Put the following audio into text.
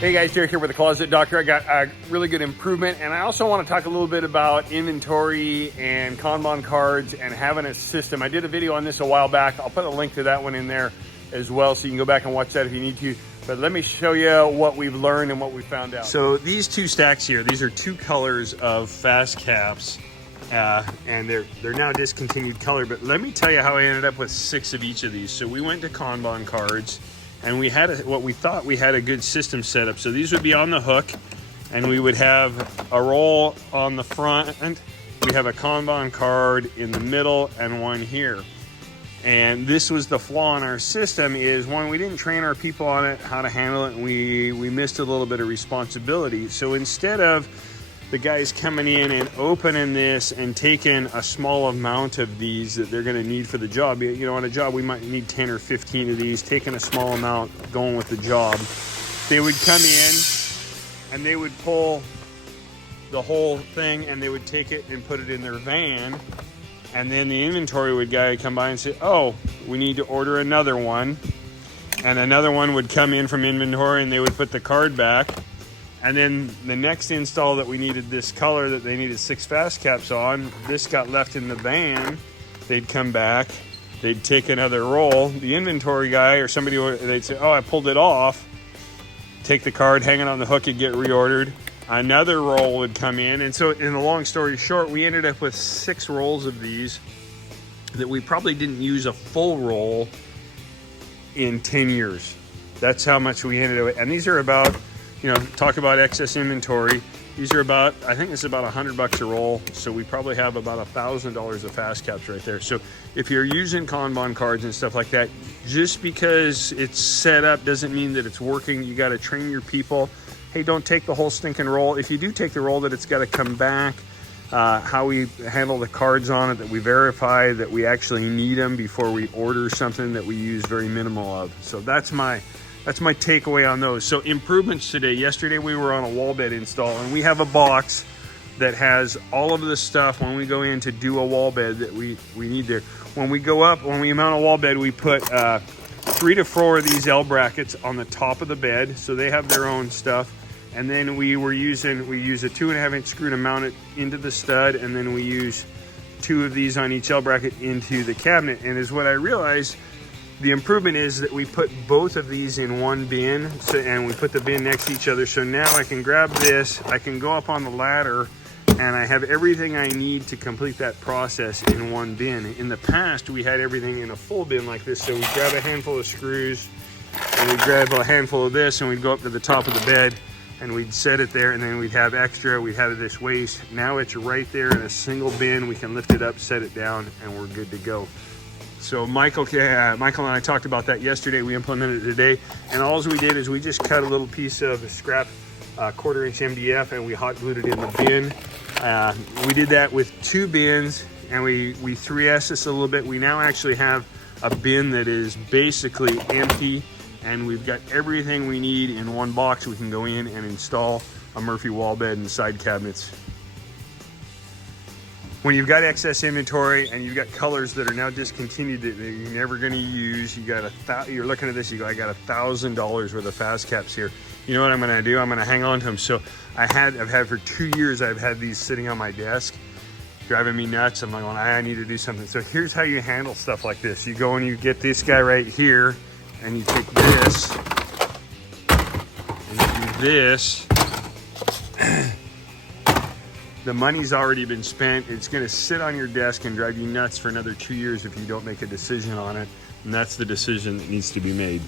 Hey guys, Derrek here with the Closet Doctor. I got a really good improvement, and I also want to talk a little bit about inventory and Kanban cards and having a system. I did a video on this a while back. I'll put a link to that one in there as well, so you can go back and watch that if you need to. But let me show you what we've learned and what we found out. So these two stacks here, these are two colors of Fastcaps, and they're now discontinued color. But let me tell you how I ended up with 6 of each of these. So we went to Kanban cards, and we had what we thought we had a good system set up. So these would be on the hook, and we would have a roll on the front. We have a Kanban card in the middle and one here. And this was the flaw in our system, is one, we didn't train our people on it, how to handle it, and we missed a little bit of responsibility. So instead of the guys coming in and opening this and taking a small amount of these that they're going to need for the job, you know, on a job we might need 10 or 15 of these, taking a small amount, going with the job, they would come in and they would pull the whole thing and they would take it and put it in their van. And then the inventory guy would come by and say, oh, we need to order another one. And another one would come in from inventory and they would put the card back. And then the next install that we needed this color that they needed 6 Fastcaps on, this got left in the van. They'd come back, they'd take another roll. The inventory guy or somebody, they'd say, oh, I pulled it off. Take the card, hang it on the hook, and get reordered. Another roll would come in. And so in the long story short, we ended up with 6 rolls of these that we probably didn't use a full roll in 10 years. That's how much we ended up with. And these are about, you know, talk about excess inventory. These are about, I think it's about $100 a roll. So we probably have about $1,000 of Fastcaps right there. So if you're using Kanban cards and stuff like that, just because it's set up doesn't mean that it's working. You got to train your people. Hey, don't take the whole stinking roll. If you do take the roll, that it's got to come back. How we handle the cards on it, that we verify that we actually need them before we order something that we use very minimal of. So that's my takeaway on those. So improvements today. Yesterday we were on a wall bed install, and we have a box that has all of the stuff when we go in to do a wall bed that we need there. When we go up, when we mount a wall bed, we put 3 to 4 of these L brackets on the top of the bed, so they have their own stuff. And then we use a 2.5-inch screw to mount it into the stud, and then we use 2 of these on each L bracket into the cabinet. And is what I realized, the improvement is that we put both of these in one bin, and we put the bin next to each other. So now I can grab this, I can go up on the ladder, and I have everything I need to complete that process in one bin. In the past, we had everything in a full bin like this. So we'd grab a handful of screws, and we'd grab a handful of this, and we'd go up to the top of the bed, and we'd set it there, and then we'd have extra, we'd have this waste. Now it's right there in a single bin. We can lift it up, set it down, and we're good to go. So Michael and I talked about that yesterday. We implemented it today, and all we did is we just cut a little piece of scrap 1/4-inch MDF, and we hot glued it in the bin. We did that with 2 bins, and we 3S this a little bit. We now actually have a bin that is basically empty, and we've got everything we need in one box. We can go in and install a Murphy wall bed and side cabinets. When you've got excess inventory and you've got colors that are now discontinued that you're never going to use, you're looking at this, you go, I got $1,000 worth of Fastcaps here. You know what I'm going to do? I'm going to hang on to them. So I've had for 2 years, I've had these sitting on my desk, driving me nuts. I'm like, well, I need to do something. So here's how you handle stuff like this. You go and you get this guy right here, and you take this, and you do this. The money's already been spent. It's going to sit on your desk and drive you nuts for another 2 years if you don't make a decision on it. And that's the decision that needs to be made.